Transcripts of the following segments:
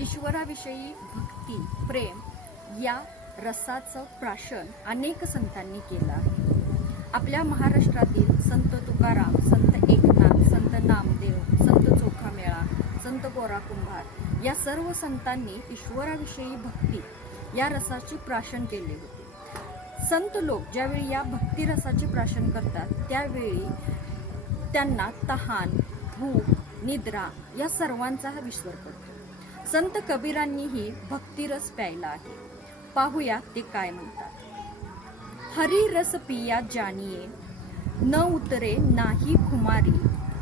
ईश्वराविषयी भक्ती प्रेम या रसाचं प्राशन अनेक संतांनी केलं आहे. आपल्या महाराष्ट्रातील संत तुकाराम संत एकनाथ संत नामदेव संत चोखामेळा संत गोरा कुंभार या सर्व संतांनी ईश्वराविषयी भक्ती या रसाचे प्राशन केले होते. संत लोक ज्यावेळी या भक्ती रसाचे प्राशन करतात त्यावेळी त्यांना तहान भूक निद्रा या सर्वांचा हा विश्वर पडतो. संत कबीरांनीही भक्तिरस प्यायला आहे. पाहूया ते काय म्हणतात. हरी रस पिया जानिये न उतरे नाही खुमारी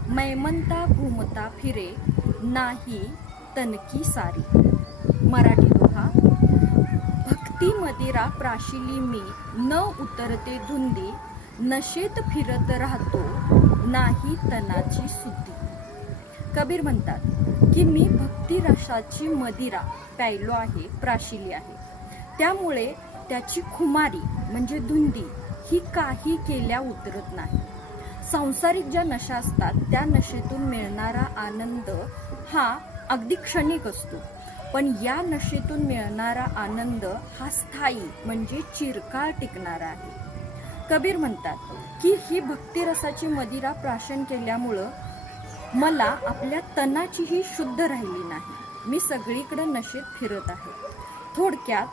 मैमंता घुमता फिरे नाही तनकी सारी. मराठी दोहा भक्ती मदिरा प्राशिली मी न उतरते धुंदी नशेत फिरत राहतो नाही तनाची सुती. कबीर म्हणतात की मी भक्ती रसाची मदिरा प्यायलो आहे प्राशिली आहे. त्यामुळे त्याची खुमारी म्हणजे धुंदी ही काही केल्या उतरत नाही. सांसारिक ज्या नशा असतात त्या नशेतून मिळणारा आनंद हा अगदी क्षणिक असतो. पण या नशेतून मिळणारा आनंद हा स्थायी म्हणजे चिरकाळ टिकणारा आहे. कबीर म्हणतात की ही भक्तिरसाची मदिरा प्राशन केल्यामुळं मला आपल्या तणाचीही शुद्ध राहिली नाही. मी सगळीकडे नशेत फिरत आहे. थोडक्यात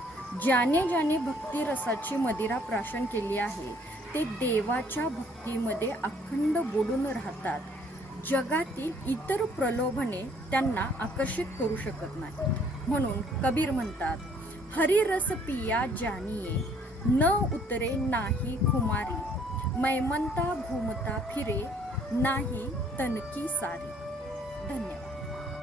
ज्याने ज्याने भक्तिरसाची मदिरा प्राशन केली आहे ते देवाच्या भक्तीमध्ये अखंड बुडून राहतात. जगातील इतर प्रलोभने त्यांना आकर्षित करू शकत नाही. म्हणून कबीर म्हणतात हरिरस पिया जानिये न उतरे नाही खुमारी मैमंता घुमता फिरे नाही तनकी सारी. धन्यवाद.